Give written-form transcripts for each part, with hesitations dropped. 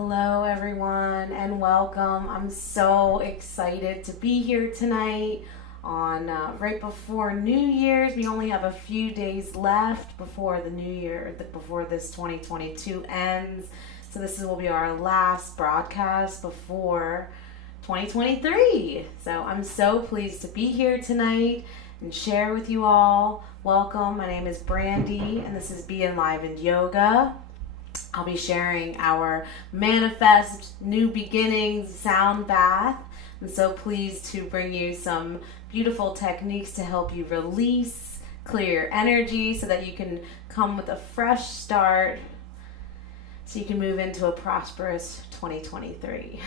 Hello, everyone, and welcome. I'm so excited to be here tonight on right before New Year's. We only have a few days left before the new year, before this 2022 ends. So this will be our last broadcast before 2023. So I'm so pleased to be here tonight and share with you all. Welcome. My name is Brandy, and this is Be Enlivened Yoga. I'll be sharing our Manifest New Beginnings sound bath. I'm so pleased to bring you some beautiful techniques to help you release, clear your energy so that you can come with a fresh start so you can move into a prosperous 2023.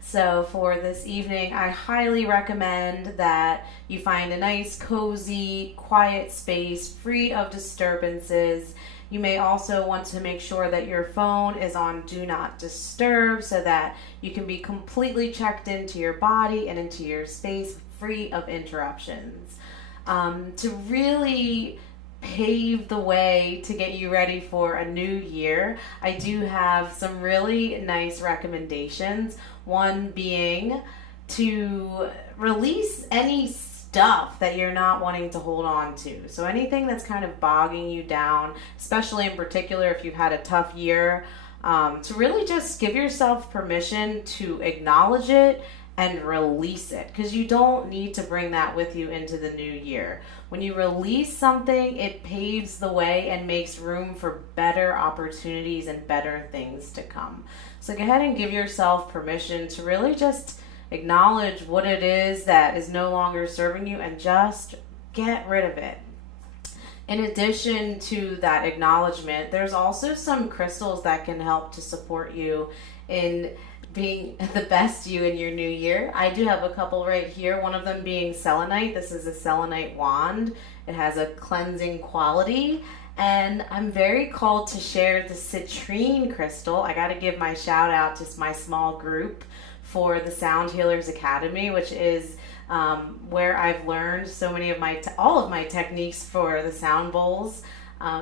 So for this evening, I highly recommend that you find a nice, cozy, quiet space free of disturbances. You may also want to make sure that your phone is on Do Not Disturb so that you can be completely checked into your body and into your space free of interruptions. To really pave the way to get you ready for a new year, I do have some really nice recommendations. One being to release any stuff that you're not wanting to hold on to. So anything that's kind of bogging you down, especially in particular if you've had a tough year, to really just give yourself permission to acknowledge it and release it, because you don't need to bring that with you into the new year. When you release something, it paves the way and makes room for better opportunities and better things to come. So go ahead and give yourself permission to really just acknowledge what it is that is no longer serving you and just get rid of it. In addition to that acknowledgement, there's also some crystals that can help to support you in being the best you in your new year. I do have a couple right here, one of them being selenite. This is a selenite wand. It has a cleansing quality, and I'm very called to share the citrine crystal. I got to give my shout out to my small group for the Sound Healers Academy, which is where I've learned so many of all of my techniques for the sound bowls.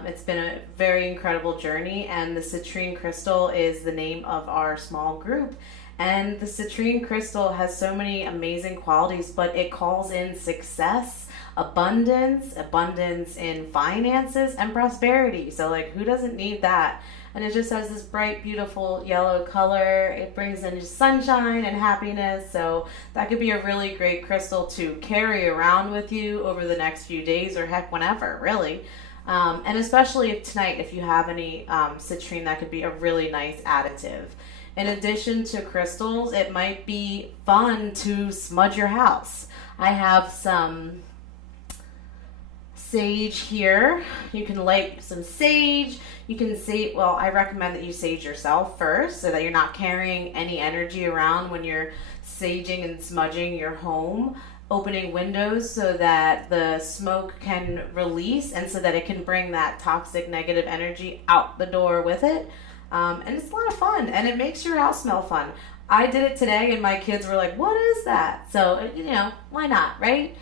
It's been a very incredible journey, and the citrine crystal is the name of our small group. And the citrine crystal has so many amazing qualities, but it calls in success, abundance in finances, and prosperity. So who doesn't need that? And it just has this bright, beautiful yellow color. It brings in sunshine and happiness. So that could be a really great crystal to carry around with you over the next few days, or heck, whenever, really. And especially if you have any citrine, that could be a really nice additive. In addition to crystals, it might be fun to smudge your house. I have some sage here. You can light some sage. You can I recommend that you sage yourself first so that you're not carrying any energy around when you're saging and smudging your home. Opening windows so that the smoke can release and so that it can bring that toxic negative energy out the door with it. And it's a lot of fun, and it makes your house smell fun. I did it today and my kids were like, "What is that?" So, why not, right?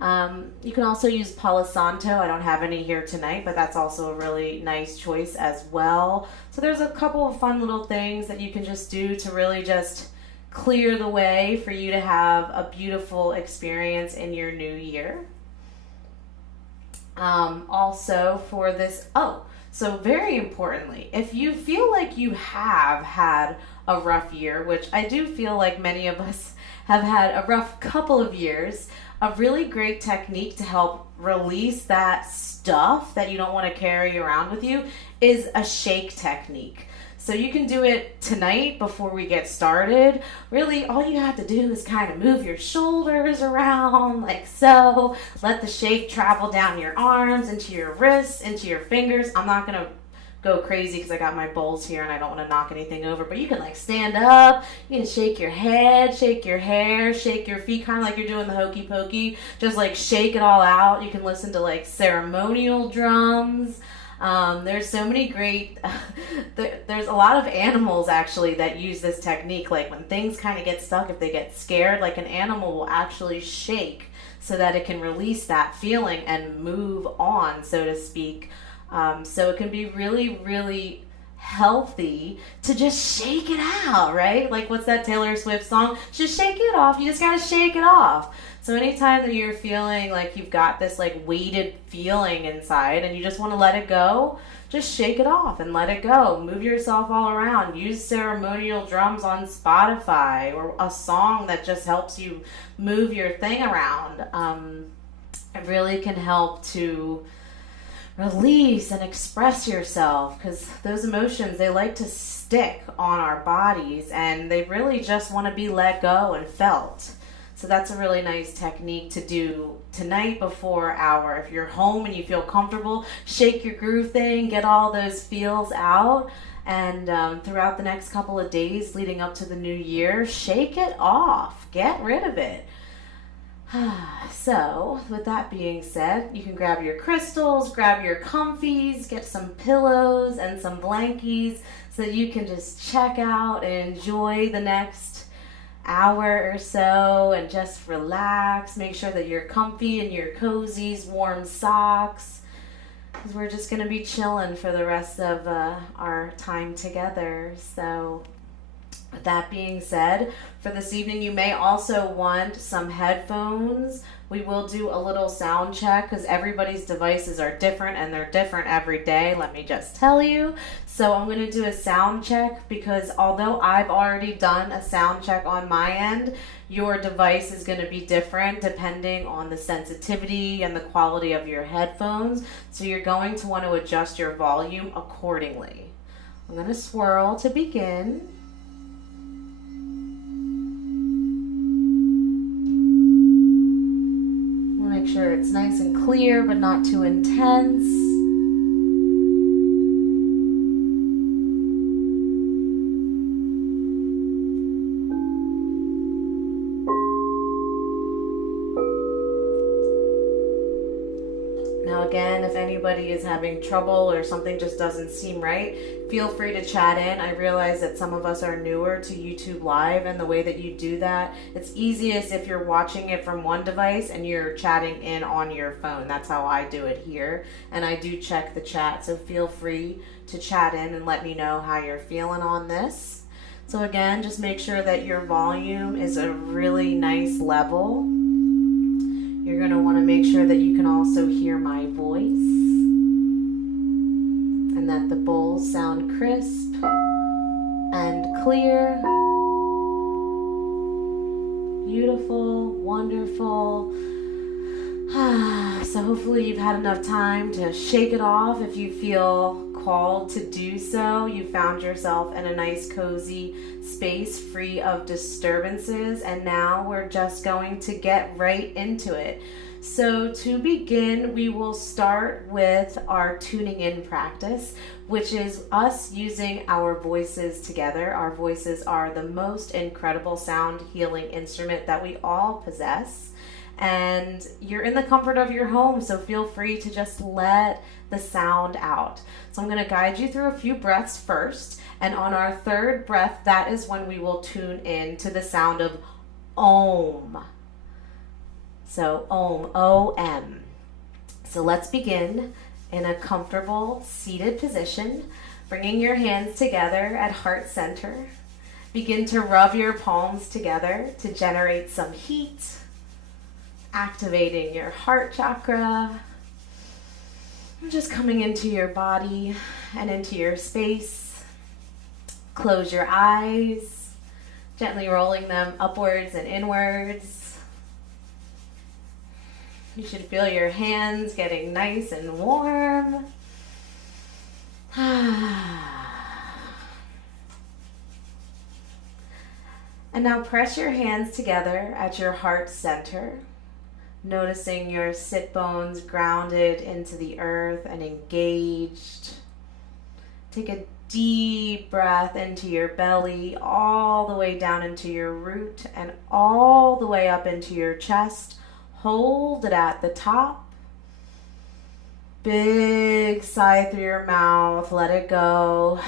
You can also use Palo Santo. I don't have any here tonight, but that's also a really nice choice as well. So there's a couple of fun little things that you can just do to really just clear the way for you to have a beautiful experience in your new year. Also for this, so very importantly, if you feel like you have had a rough year, which I do feel like many of us have had a rough couple of years, a really great technique to help release that stuff that you don't want to carry around with you is a shake technique. So you can do it tonight before we get started. Really, all you have to do is kind of move your shoulders around like so. Let the shake travel down your arms, into your wrists, into your fingers. I'm not going to go crazy because I got my bowls here and I don't want to knock anything over. But you can stand up. You can shake your head, shake your hair, shake your feet, kind of like you're doing the hokey pokey. Just shake it all out. You can listen to ceremonial drums. There's so many great, there's a lot of animals actually that use this technique. When things kind of get stuck, if they get scared, an animal will actually shake so that it can release that feeling and move on, so to speak. So it can be really, really healthy to just shake it out, right? Like, what's that Taylor Swift song? Just shake it off. You just gotta shake it off. So anytime that you're feeling like you've got this like weighted feeling inside and you just want to let it go, just shake it off and let it go. Move yourself all around. Use ceremonial drums on Spotify or a song that just helps you move your thing around. It really can help to release and express yourself, because those emotions, they like to stick on our bodies and they really just want to be let go and felt. So that's a really nice technique to do tonight before if you're home and you feel comfortable, shake your groove thing, get all those feels out. And throughout the next couple of days leading up to the new year, shake it off, get rid of it. So with that being said, you can grab your crystals, grab your comfies, get some pillows and some blankies so that you can just check out and enjoy the next hour or so and just relax. Make sure that you're comfy in your cozies, warm socks, because we're just going to be chilling for the rest of our time together. So with that being said, for this evening you may also want some headphones. We will do a little sound check because everybody's devices are different and they're different every day, let me just tell you. So I'm going to do a sound check because although I've already done a sound check on my end, your device is going to be different depending on the sensitivity and the quality of your headphones. So you're going to want to adjust your volume accordingly. I'm going to swirl to begin. Make sure it's nice and clear, but not too intense. Now again, if anybody is having trouble or something just doesn't seem right, feel free to chat in. I realize that some of us are newer to YouTube Live, and the way that you do that, it's easiest if you're watching it from one device and you're chatting in on your phone. That's how I do it here, and I do check the chat, so feel free to chat in and let me know how you're feeling on this. So again, just make sure that your volume is a really nice level. You're going to want to make sure that you can also hear my voice and that the bowls sound crisp and clear. Beautiful, wonderful. So hopefully you've had enough time to shake it off. If you feel called to do so, you found yourself in a nice cozy space free of disturbances, and now we're just going to get right into it. So to begin, we will start with our tuning in practice, which is us using our voices together. Our voices are the most incredible sound healing instrument that we all possess. And you're in the comfort of your home, so feel free to just let the sound out. So I'm going to guide you through a few breaths first, and on our third breath, that is when we will tune in to the sound of Om. So Om, O-M. So let's begin in a comfortable seated position, bringing your hands together at heart center. Begin to rub your palms together to generate some heat, activating your heart chakra. Just coming into your body and into your space. Close your eyes, gently rolling them upwards and inwards. You should feel your hands getting nice and warm. And now press your hands together at your heart center, noticing your sit bones grounded into the earth and engaged. Take a deep breath into your belly, all the way down into your root and all the way up into your chest. Hold it at the top. Big sigh through your mouth, let it go.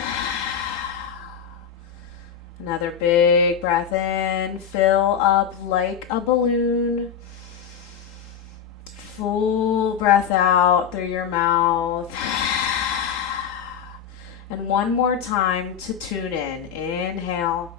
Another big breath in, fill up like a balloon. Full breath out through your mouth. And one more time to tune in. Inhale.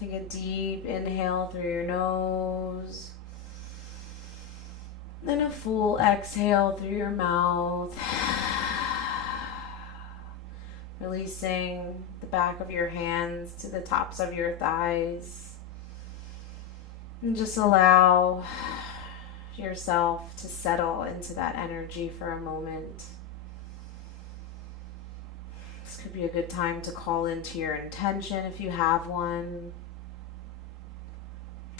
Take a deep inhale through your nose, then a full exhale through your mouth, releasing the back of your hands to the tops of your thighs, and just allow yourself to settle into that energy for a moment. This could be a good time to call into your intention if you have one.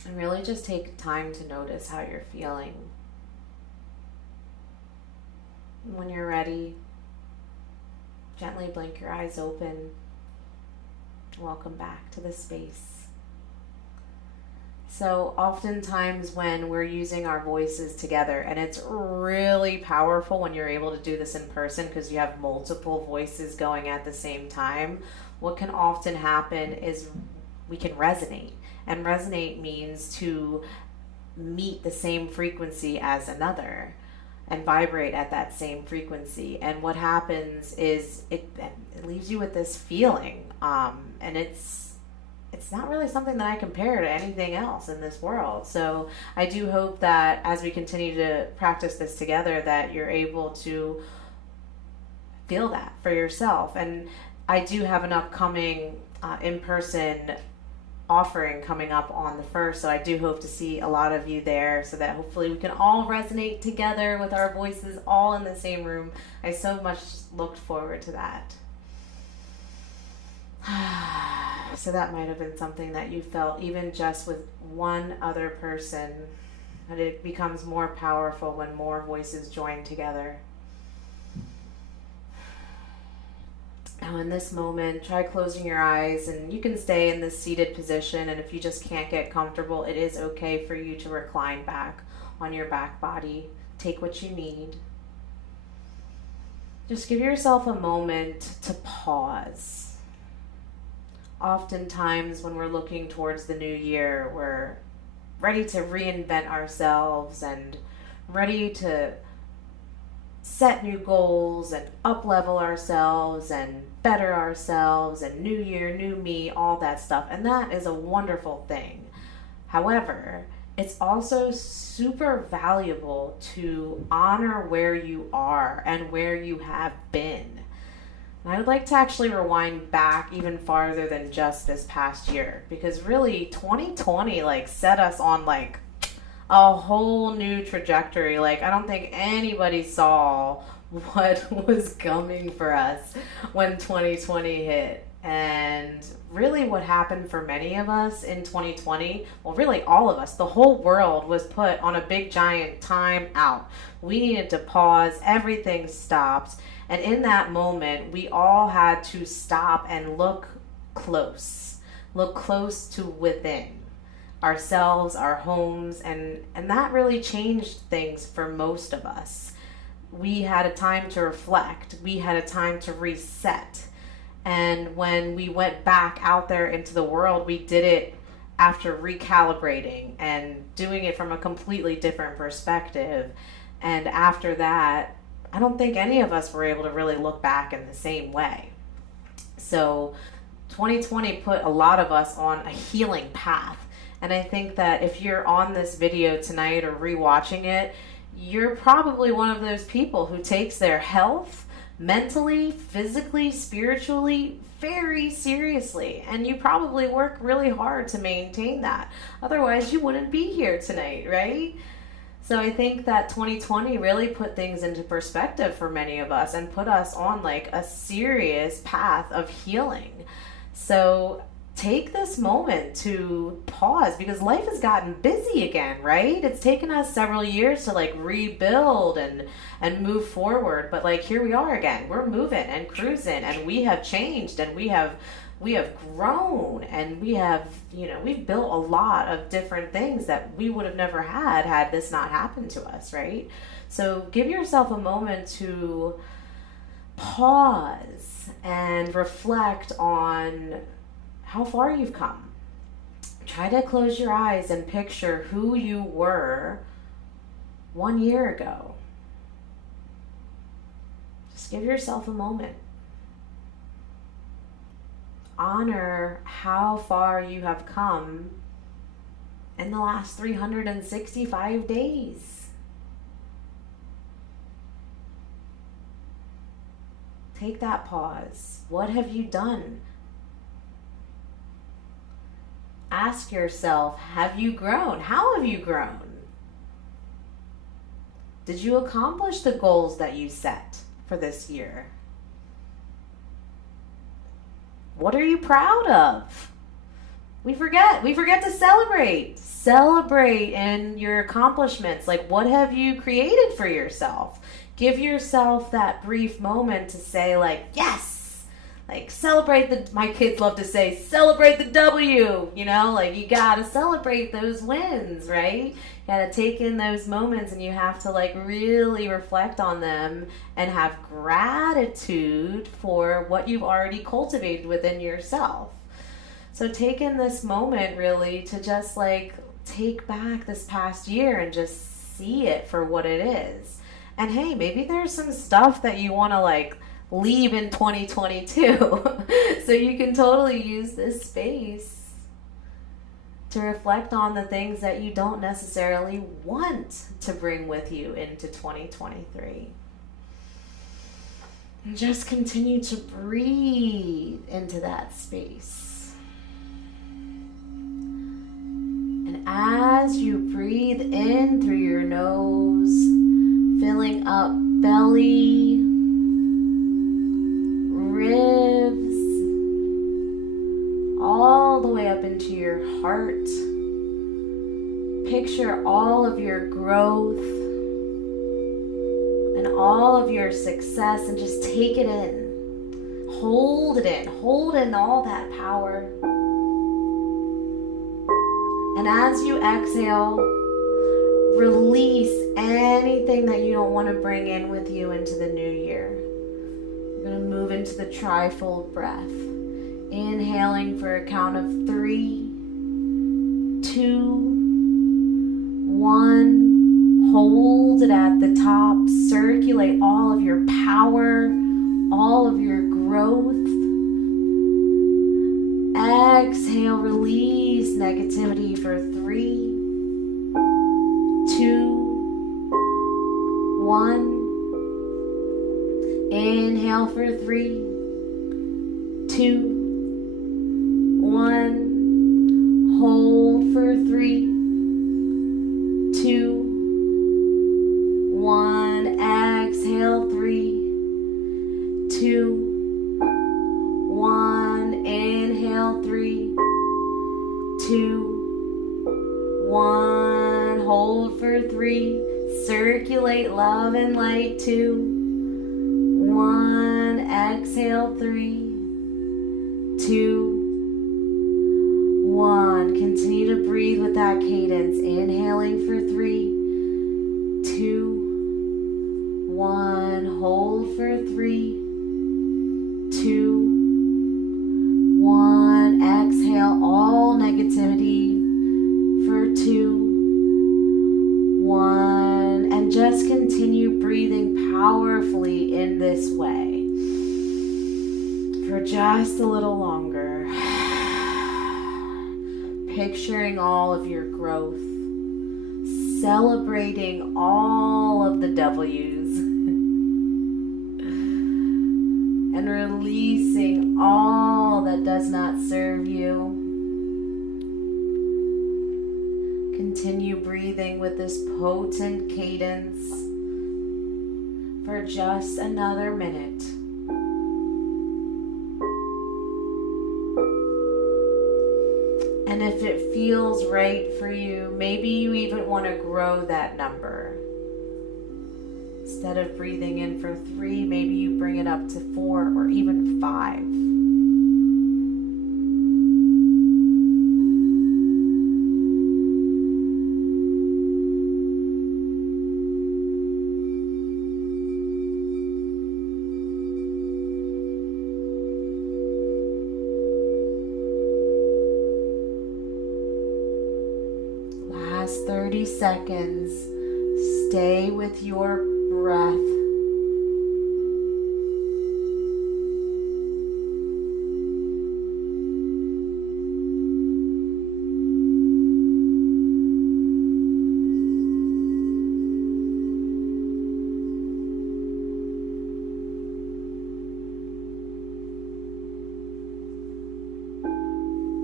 And really just take time to notice how you're feeling. And when you're ready, gently blink your eyes open. Welcome back to the space. So oftentimes when we're using our voices together, and it's really powerful when you're able to do this in person because you have multiple voices going at the same time, what can often happen is we can resonate. And resonate means to meet the same frequency as another and vibrate at that same frequency. And what happens is it leaves you with this feeling, and it's not really something that I compare to anything else in this world. So I do hope that as we continue to practice this together, that you're able to feel that for yourself. And I do have an upcoming in-person offering coming up on the 1st, so I do hope to see a lot of you there so that hopefully we can all resonate together with our voices all in the same room. I so much looked forward to that. So that might have been something that you felt even just with one other person, but it becomes more powerful when more voices join together. Now in this moment, try closing your eyes, and you can stay in this seated position, and if you just can't get comfortable, it is okay for you to recline back on your back body. Take what you need. Just give yourself a moment to pause. Oftentimes when we're looking towards the new year, we're ready to reinvent ourselves and ready to set new goals and up-level ourselves and better ourselves and new year, new me, all that stuff. And that is a wonderful thing. However, it's also super valuable to honor where you are and where you have been. And I would like to actually rewind back even farther than just this past year, because really 2020 set us on a whole new trajectory. I don't think anybody saw what was coming for us when 2020 hit. And really what happened for many of us in 2020, well, really all of us, the whole world was put on a big giant time out. We needed to pause, everything stopped. And in that moment, we all had to stop and look close to within ourselves, our homes, and that really changed things for most of us. We had a time to reflect. We had a time to reset. And when we went back out there into the world, we did it after recalibrating and doing it from a completely different perspective. And after that, I don't think any of us were able to really look back in the same way. So 2020 put a lot of us on a healing path. And I think that if you're on this video tonight or rewatching it, you're probably one of those people who takes their health mentally, physically, spiritually very seriously. And you probably work really hard to maintain that. Otherwise, you wouldn't be here tonight, right? So I think that 2020 really put things into perspective for many of us and put us on like a serious path of healing. So take this moment to pause because life has gotten busy again, right? It's taken us several years to like rebuild and move forward, but like here we are again. We're moving and cruising, and we have changed, and we have grown, and we've built a lot of different things that we would have never had this not happened to us, right? So give yourself a moment to pause and reflect on how far you've come. Try to close your eyes and picture who you were 1 year ago. Just give yourself a moment. Honor how far you have come in the last 365 days. Take that pause. What have you done? Ask yourself, have you grown? How have you grown? Did you accomplish the goals that you set for this year? What are you proud of? We forget to celebrate. Celebrate in your accomplishments. Like, what have you created for yourself? Give yourself that brief moment to say, like, yes. Like, celebrate my kids love to say, celebrate the W, like you gotta celebrate those wins, right? You gotta take in those moments, and you have to like really reflect on them and have gratitude for what you've already cultivated within yourself. So take in this moment really to just like take back this past year and just see it for what it is. And hey, maybe there's some stuff that you want to like leave in 2022. So you can totally use this space to reflect on the things that you don't necessarily want to bring with you into 2023. And just continue to breathe into that space. And as you breathe in through your nose, filling up belly, ribs, all the way up into your heart. Picture all of your growth and all of your success, and just take it in. Hold in all that power. And as you exhale, release anything that you don't want to bring in with you into the new year. We're going to move into the trifold breath. Inhaling for a count of 3, 2, 1. Hold it at the top. Circulate all of your power, all of your growth. Exhale, release negativity for 3, 2, 1. Inhale for 3, 2, 1. Hold for 3, 2, 1. Exhale 3, 2, 1. Inhale 3, 2, 1. Hold for 3. Circulate love and light. 2, 1. Exhale 3, 2, 1. Continue to breathe with that cadence. Inhaling for 3, 2, 1. Hold for 3, 2, 1. Exhale all negativity for 2, 1. And just continue breathing powerfully in this way for just a little longer. Picturing all of your growth, celebrating all of the W's, and releasing all that does not serve you. continue breathing with this potent cadence for just another minute. And if it feels right for you, maybe you even want to grow that number. Instead of breathing in for 3, maybe you bring it up to 4 or even 5. Last 30 seconds. Stay with your breath.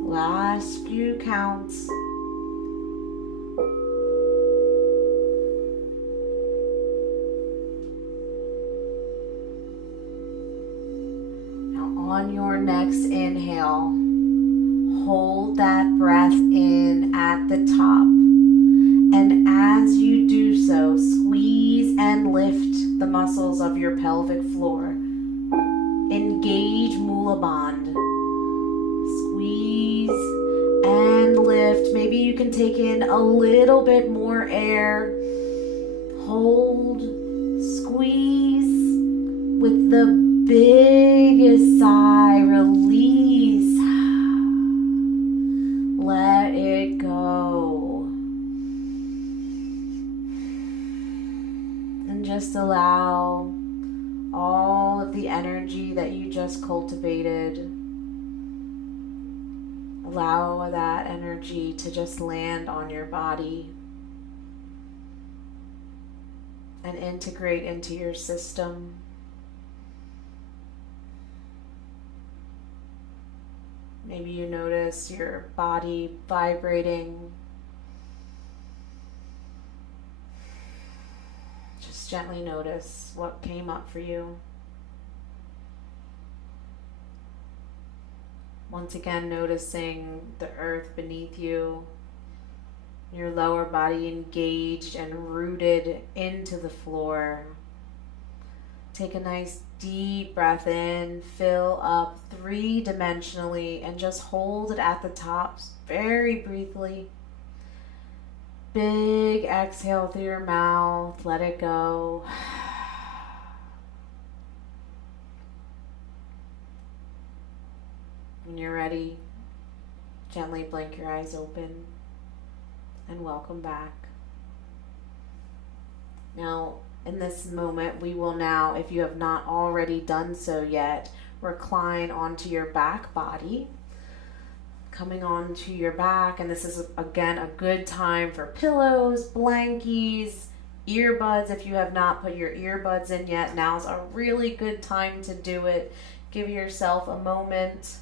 Last few counts. On your next inhale, hold that breath in at the top. And as you do so, squeeze and lift the muscles of your pelvic floor. Engage Mula Bandha. Squeeze and lift. Maybe you can take in a little bit more air. Hold, squeeze with the biggest sigh, release. Let it go. And just allow all of the energy that you just cultivated, allow that energy to just land on your body and integrate into your system. Maybe you notice your body vibrating. Just gently notice what came up for you. Once again, noticing the earth beneath you, your lower body engaged and rooted into the floor. Take a nice deep breath in, fill up 3-dimensionally, and just hold it at the top very briefly. Big exhale through your mouth, let it go. When you're ready, gently blink your eyes open and welcome back. Now, in this moment, we will now, if you have not already done so yet, recline onto your back body, coming onto your back. And this is, again, a good time for pillows, blankies, earbuds. If you have not put your earbuds in yet, now's a really good time to do it. Give yourself a moment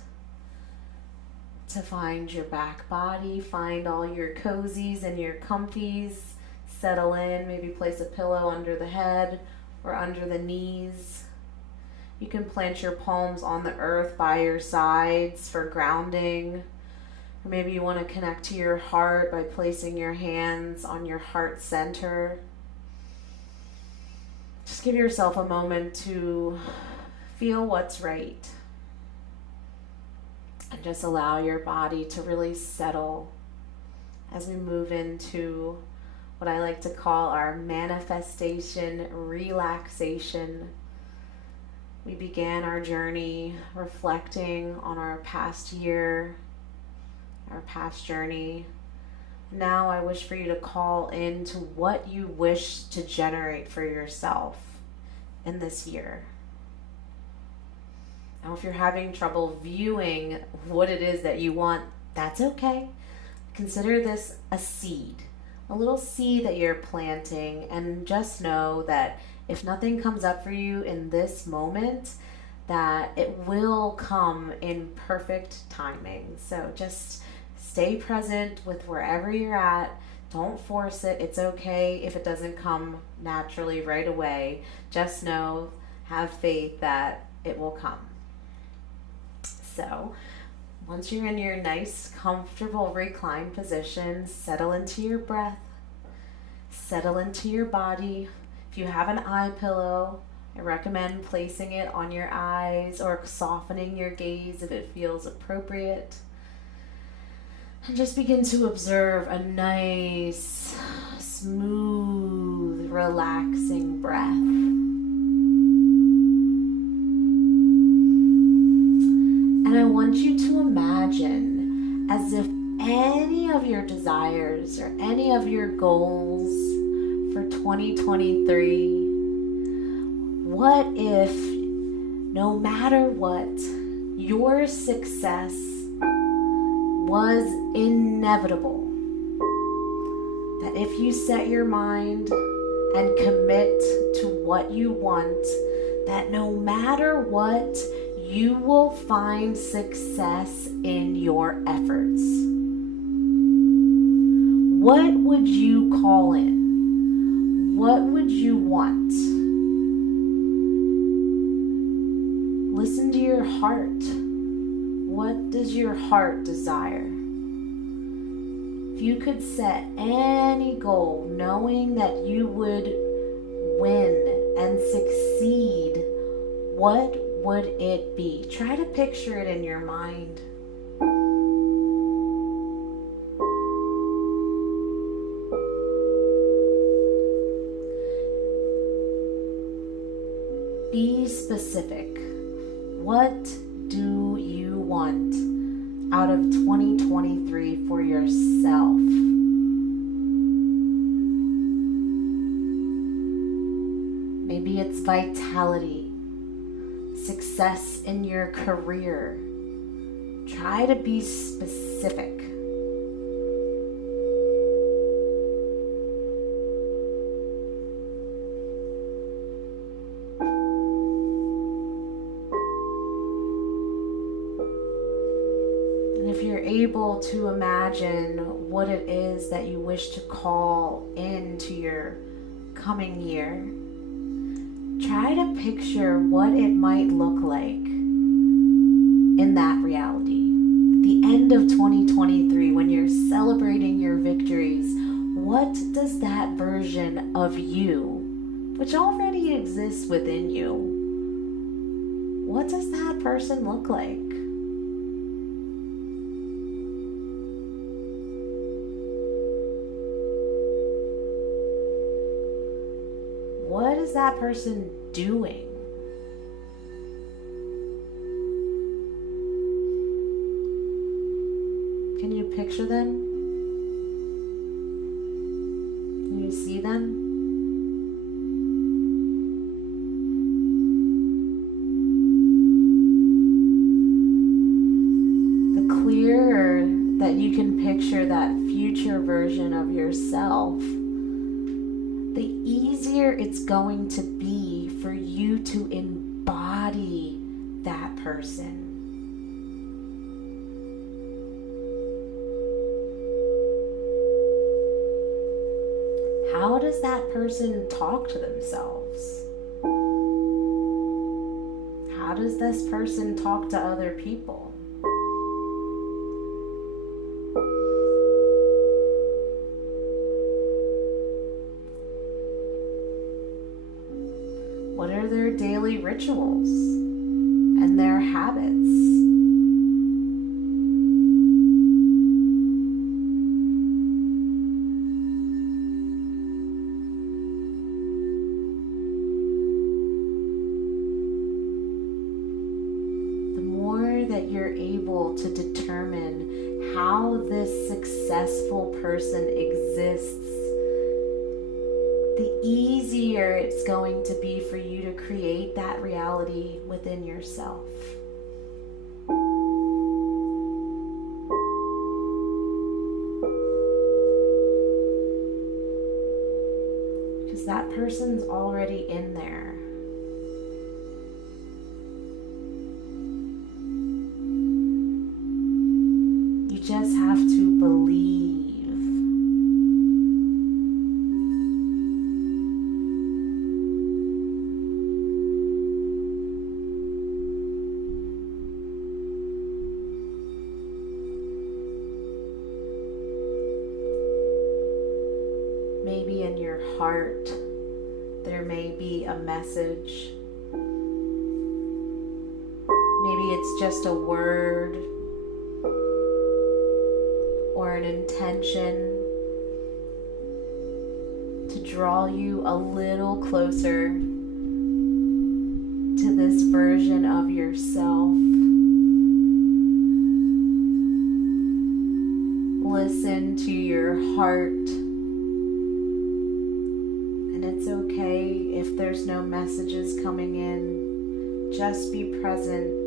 to find your back body, find all your cozies and your comfies. Settle in, maybe place a pillow under the head or under the knees. You can plant your palms on the earth by your sides for grounding. Or maybe you want to connect to your heart by placing your hands on your heart center. Just give yourself a moment to feel what's right. And just allow your body to really settle as we move into what I like to call our manifestation relaxation. We began our journey reflecting on our past year, our past journey. Now I wish for you to call into what you wish to generate for yourself in this year. Now, if you're having trouble viewing what it is that you want, that's okay. Consider this a seed. A little seed that you're planting, and just know that if nothing comes up for you in this moment, that it will come in perfect timing. So just stay present with wherever you're at. Don't force it. It's okay if it doesn't come naturally right away. Just know, have faith that it will come. So, once you're in your nice, comfortable reclined position, settle into your breath, settle into your body. If you have an eye pillow, I recommend placing it on your eyes or softening your gaze if it feels appropriate. And just begin to observe a nice, smooth, relaxing breath. And I want you to imagine as if any of your desires or any of your goals for 2023, what if, no matter what, your success was inevitable? That if you set your mind and commit to what you want, that no matter what, you will find success in your efforts. What would you call in? What would you want? Listen to your heart. What does your heart desire? If you could set any goal knowing that you would win and succeed, what would it be? Try to picture it in your mind. Be specific. What do you want out of 2023 for yourself? Maybe it's vitality, success in your career. Try to be specific. If you're able to imagine what it is that you wish to call into your coming year, try to picture what it might look like in that reality. At the end of 2023, when you're celebrating your victories, what does that version of you, which already exists within you, what does that person look like? What is that person doing? Can you picture them? Can you see them? The clearer that you can picture that future version of yourself, the easier it's going to be for you to embody that person. How does that person talk to themselves? How does this person talk to other people? What are their daily rituals and their habits? The more that you're able to determine how this successful person exists, the easier it's going to be for you to create that reality within yourself. Because that person's already in there. You just have to believe. heart, there may be a message. Maybe it's just a word or an intention to draw you a little closer to this version of yourself. Listen to your heart. And it's okay if there's no messages coming in. Just be present.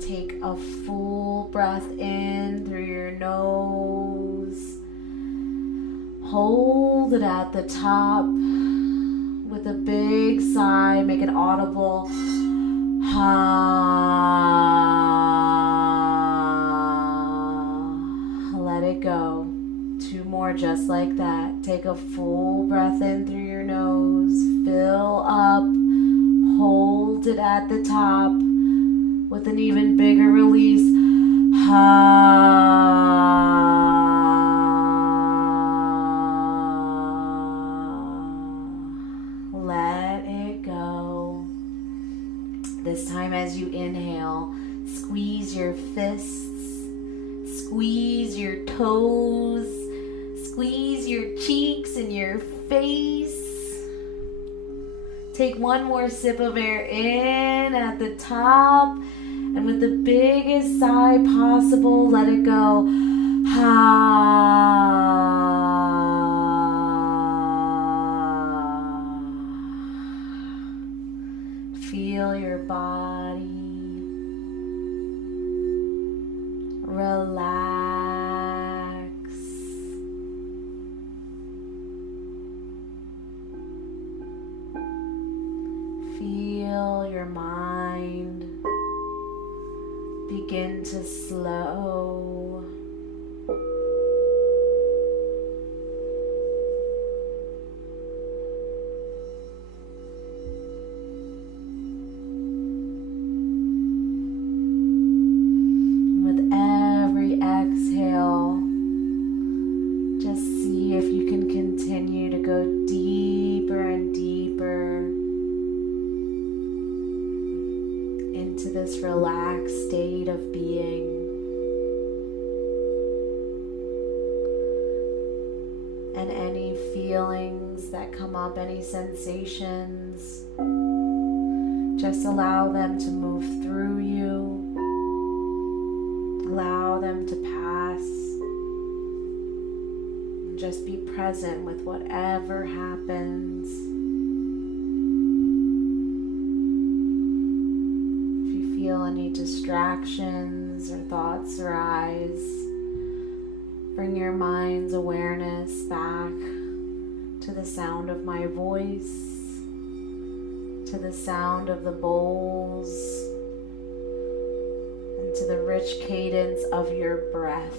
Take a full breath in through your nose. Hold it at the top with a big sigh. Make it audible. Let it go. 2 more just like that. Take a full breath in through your nose. Fill up. Hold it at the top with an even bigger release. Let it go. This time as you inhale, squeeze your fists, squeeze your toes, squeeze your cheeks and your face. Take 1 more sip of air in at the top. And with the biggest sigh possible, let it go. Feel your body relax. Feel your mind begin to slow. With every exhale, just see if you can continue to go deeper and deeper into this relaxed state of being. And any feelings that come up, any sensations, just allow them to move through you. Allow them to pass. Just be present with whatever happens. Feel any distractions or thoughts arise, bring your mind's awareness back to the sound of my voice, to the sound of the bowls, and to the rich cadence of your breath.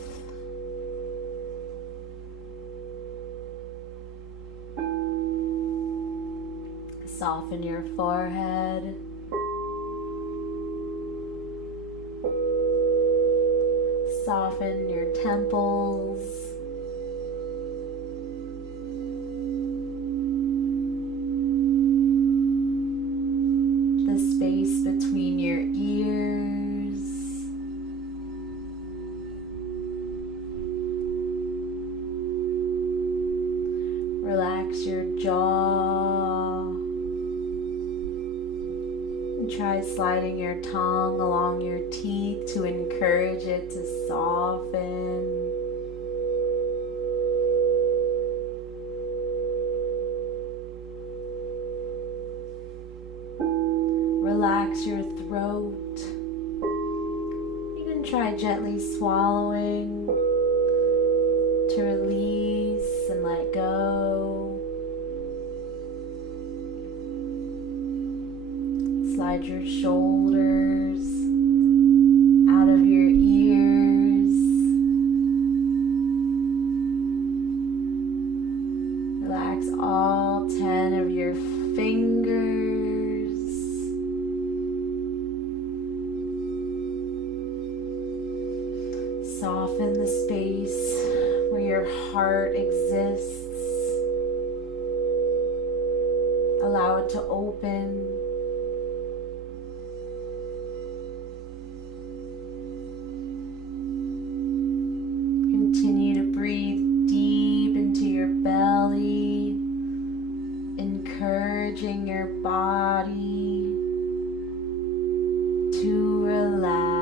Soften your forehead. Soften your temples. The space between your ears. Relax your jaw. And try sliding your tongue along your teeth to encourage it to soften. Relax your throat. You can try gently swallowing to release and let go. Slide your shoulders out of your ears. Relax all 10 Soften the space where your heart exists. Allow it to open. Continue to breathe deep into your belly, encouraging your body to relax.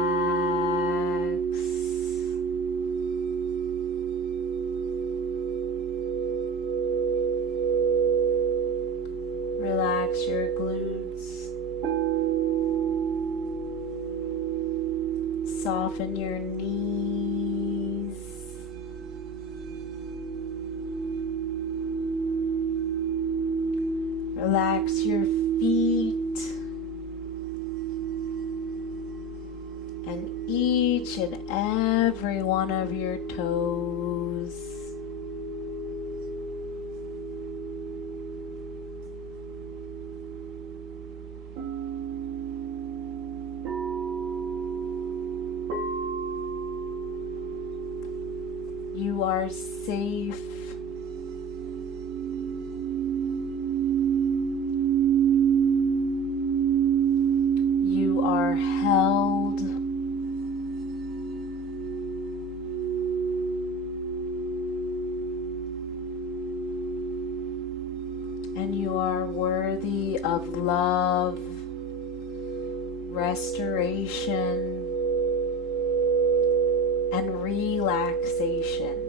Relax your glutes. Soften your knees. Relax your feet and each and every one of your toes. You are safe. You are held. And you are worthy of love, restoration, and relaxation.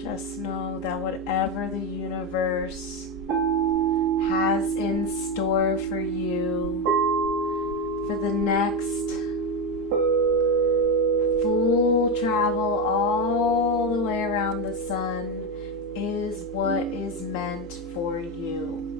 Just know that whatever the universe has in store for you for the next full travel all the way around the sun is what is meant for you.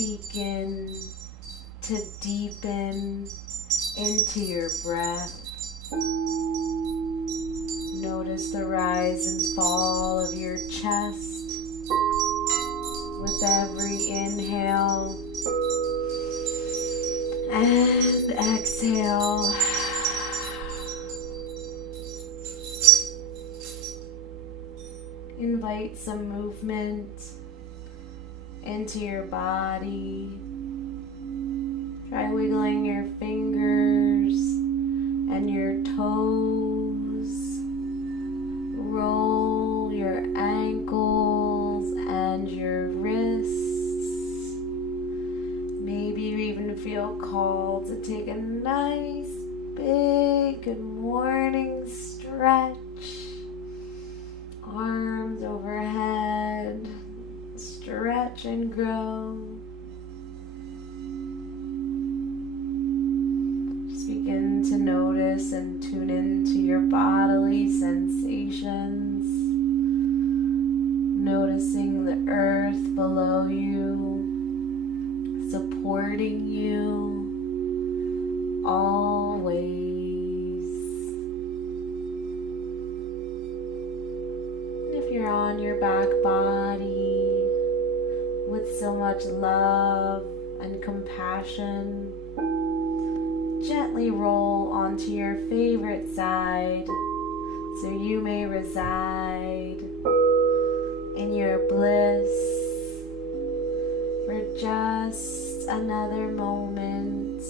Begin to deepen into your breath. Notice the rise and fall of your chest with every inhale and exhale. Invite some movement into your body. Try wiggling your fingers and your toes. Roll your ankles and your wrists. Maybe you even feel called to take a nice big good morning stretch. Arms overhead, stretch and grow. Just begin to notice and tune into your bodily sensations. Noticing the earth below you, supporting you always. You're on your back body with so much love and compassion. Gently roll onto your favorite side so you may reside in your bliss for just another moment.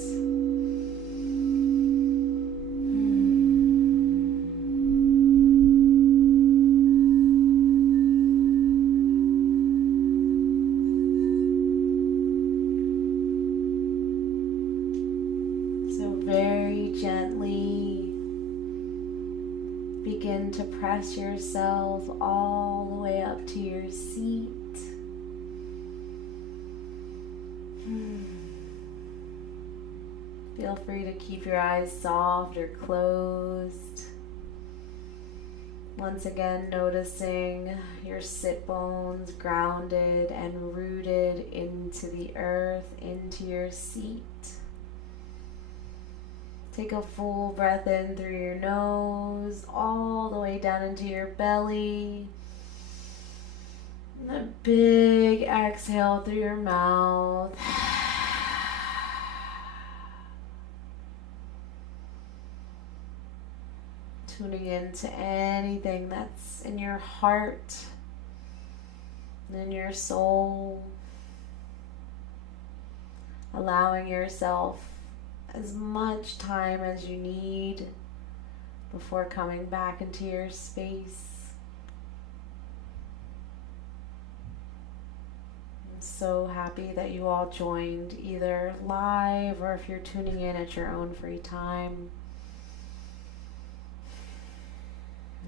Very gently begin to press yourself all the way up to your seat. Feel free to keep your eyes soft or closed. Once again, noticing your sit bones grounded and rooted into the earth, into your seat. Take a full breath in through your nose, all the way down into your belly. And a big exhale through your mouth. Tuning into anything that's in your heart and in your soul. Allowing yourself as much time as you need before coming back into your space. I'm so happy that you all joined either live or if you're tuning in at your own free time.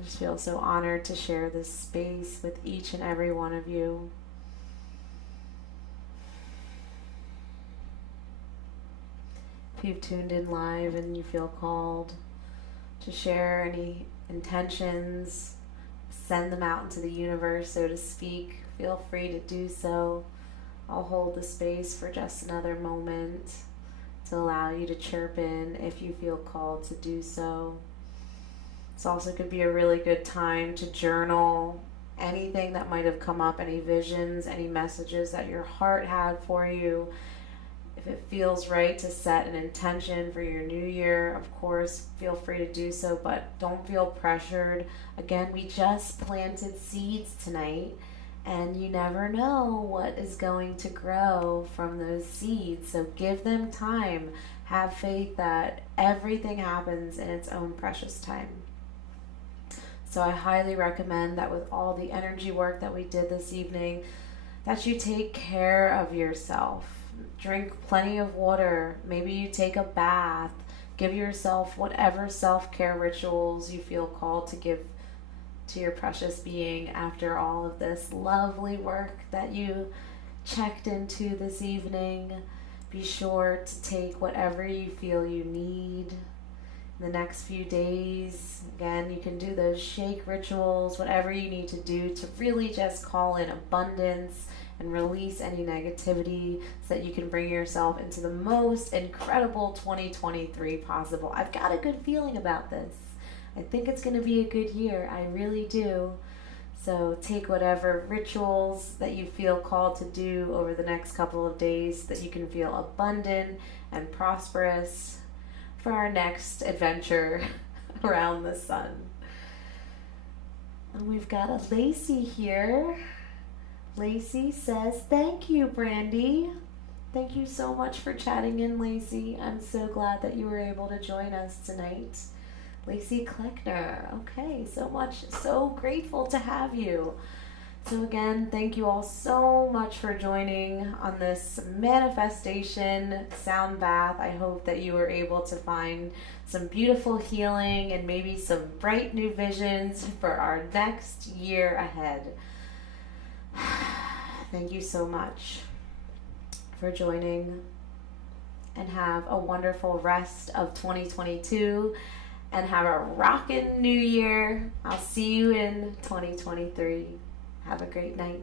I just feel so honored to share this space with each and every one of you. If you've tuned in live and you feel called to share any intentions, send them out into the universe, so to speak, feel free to do so. I'll hold the space for just another moment to allow you to chirp in if you feel called to do so. This also could be a really good time to journal anything that might have come up, any visions, any messages that your heart had for you. If it feels right to set an intention for your new year, of course, feel free to do so, but don't feel pressured. Again, we just planted seeds tonight, and you never know what is going to grow from those seeds. So give them time. Have faith that everything happens in its own precious time. So I highly recommend that with all the energy work that we did this evening, that you take care of yourself. Drink plenty of water. Maybe you take a bath. Give yourself whatever self-care rituals you feel called to give to your precious being after all of this lovely work that you checked into this evening. Be sure to take whatever you feel you need in the next few days. Again, you can do those shake rituals, whatever you need to do to really just call in abundance and release any negativity so that you can bring yourself into the most incredible 2023 possible. I've got a good feeling about this. I think it's going to be a good year. I really do. So take whatever rituals that you feel called to do over the next couple of days so that you can feel abundant and prosperous for our next adventure around the sun. And we've got a Lacey here. Lacey says, thank you, Brandy. Thank you so much for chatting in, Lacey. I'm so glad that you were able to join us tonight. Lacey Kleckner. Okay, so grateful to have you. So again, thank you all so much for joining on this manifestation sound bath. I hope that you were able to find some beautiful healing and maybe some bright new visions for our next year ahead. Thank you so much for joining, and have a wonderful rest of 2022 and have a rockin' new year. I'll see you in 2023. Have a great night.